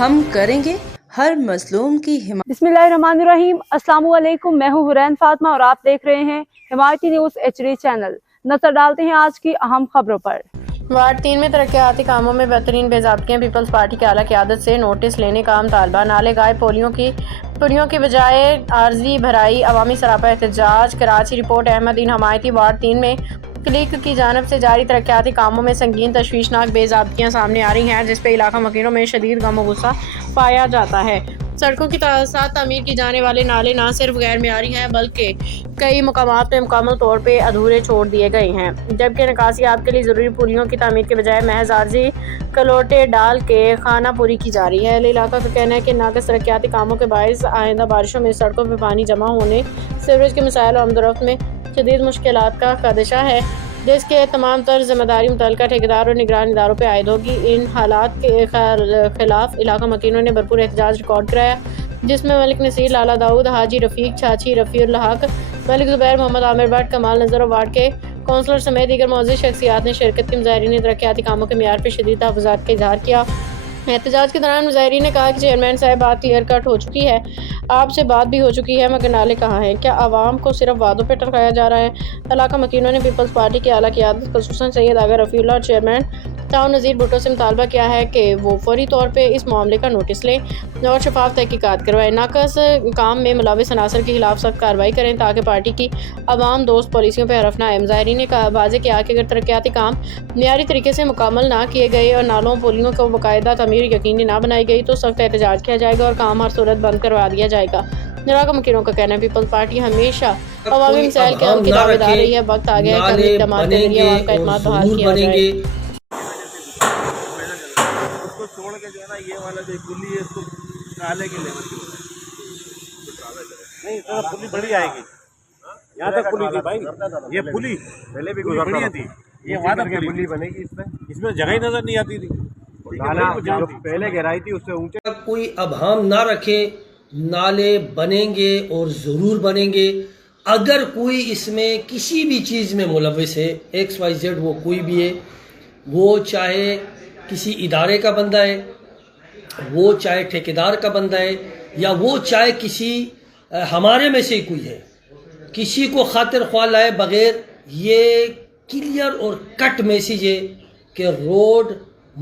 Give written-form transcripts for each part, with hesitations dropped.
हम करेंगे हर मजलूम की हिमायत। बिस्मिल्लाहिर्रहमानिर्रहीम। अस्सलाम वालेकुम। मैं हूँ हुरैन फातिमा और आप देख रहे हैं हिमायती न्यूज़ HD चैनल। नजर डालते हैं आज की अहम खबरों पर। वार्ड 3 में तरक्याती कामों में बेहतरीन बेज़ाब्तियाँ। पीपल्स पार्टी की आला क़यादत से नोटिस लेने का मुतालबा। नाले गाय पुलियों की बजाय आर्जी भराई। अवामी सरापा एहतजाज। कराची रिपोर्ट। अहमदीन हमायती। वार्ड 3 में क्लिक की जानिब से जारी तरक्याती कामों में संगीन तशवीशनाक बेज़ाब्तियाँ सामने आ रही हैं, जिस पर इलाका मकीनों में शदीद गम व गुस्सा पाया जाता है। सड़कों के साथ तामीर की जाने वाले नाले न सिर्फ गैर मेयारी हैं, बल्कि कई मकामात पे मुकम्मल तौर पे अधूरे छोड़ दिए गए हैं। जबकि निकासियात के लिए ज़रूरी पुलियों की तामीर के बजाय महज आर्जी कलोटे डाल के खाना पूरी की जा रही है। इलाका का कहना है कि नाक़िस तरक्याती कामों के बायस आइंदा बारिशों में सड़कों पर पानी जमा होने, सीवरेज के मसाइल और आमदोरफ्त में शदीद मुश्किलात का खदशा है, जिसके तमाम तर जिम्मेदारी मुतल्लिका ठेकेदार और निगरान इदारों पर आयद होगी। इन हालात के खिलाफ इलाका मकीनों ने भरपूर एहतजाज रिकॉर्ड कराया, जिसमें मलिक नसीर, लाला दाऊद, हाजी रफ़ीक, चाची रफ़ीउल हक, मलिक ज़ुबैर, मोहम्मद आमिर भट्ट, कमाल नज़र और वार्ड के कौंसलर समेत दीगर मौजूद शख्सियात ने शिरकत की। मुज़ाहिरीन ने तरक्याती कामों के मियार पर शदीद तहफ़्फ़ुज़ात का इज़हार किया। एहतजाज के दौरान मुज़ाहिरीन ने कहा कि चेयरमैन साहब, बात क्लियर कट हो चुकी है, आपसे बात भी हो चुकी है, मगर नाले कहाँ हैं? क्या आवाम को सिर्फ वादों पर टरकाया जा रहा है? इलाका मकीनों ने पीपल्स पार्टी की आला क़यादत खुसूसन सैयद आगा रफ़ीउल्लाह और चेयरमैन टाउन नज़ीर भुट्टो से मुतालबा किया है कि वो फौरी तौर पर इस मामले का नोटिस लें और शफाफ तहकीकात करवाएं। नाक़िस काम में मुलविस अनासर के खिलाफ सख्त कार्रवाई करें, ताकि पार्टी की अवाम दोस्त पॉलिसियों पर हरफ न आए। मुज़ाहिरीन ने वाज़ेह किया कि अगर तरक्याती काम मियारी तरीके से मुकम्मल ना किए गए और नालों पुलियों को बाकायदा तमीर यकीनी ना बनाई गई तो सख्त एहतजाज किया जाएगा और काम हर सूरत बंद करवा दिया जाएगा। इलाका मकीनों का कहना है पीपल्स पार्टी हमेशा अवामी मसाइल के हल की दावेदार रही है। वक्त आ गया है कि इक़दामात के जरिए अवाम का एतमाद बहाल किया जाए। छोड़ के जो है ना, ये वाला जो पुली है इसको नाले के लेवल की नहीं, तो पुली बड़ी आएगी। यहाँ तक पुली थी भाई, ये पुली पहले भी बढ़िया थी, ये वहाँ तक पुली बनेगी। इसमें जगह ही नजर नहीं आती थी, जो पहले गहराई थी उससे ऊंचे। कोई अभाम ना रखे, नाले बनेंगे और ज़रूर बनेंगे। अगर कोई इसमें किसी भी चीज़ में मुलविस है, XYZ, वो कोई भी है, वो चाहे किसी इदारे का बंदा है, वो चाहे ठेकेदार का बंदा है, या वो चाहे किसी हमारे में से कोई है, किसी को खातिर ख्वाह लाए बगैर ये क्लियर और कट मैसेज है कि रोड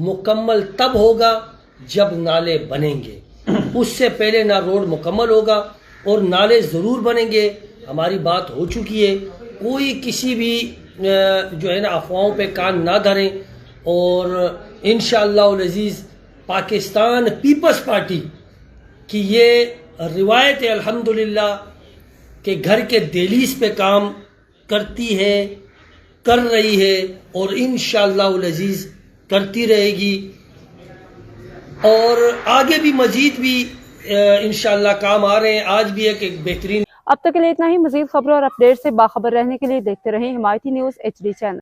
मुकम्मल तब होगा जब नाले बनेंगे। उससे पहले ना रोड मुकम्मल होगा और नाले ज़रूर बनेंगे। हमारी बात हो चुकी है, कोई किसी भी जो है ना अफवाहों पे कान ना धरें। और इंशाअल्लाह अज़ीज़ पाकिस्तान पीपल्स पार्टी की ये रिवायत है अल्हम्दुलिल्लाह कि घर के दहलीज पे काम करती है, कर रही है और इंशाअल्लाह अज़ीज़ करती रहेगी। और आगे भी मज़ीद भी इंशाअल्लाह काम आ रहे हैं। आज भी एक बेहतरीन। अब तक के लिए इतना ही। मज़ीद खबरों और अपडेट से बाखबर रहने के लिए देखते रहें हिमायती न्यूज़ HD चैनल।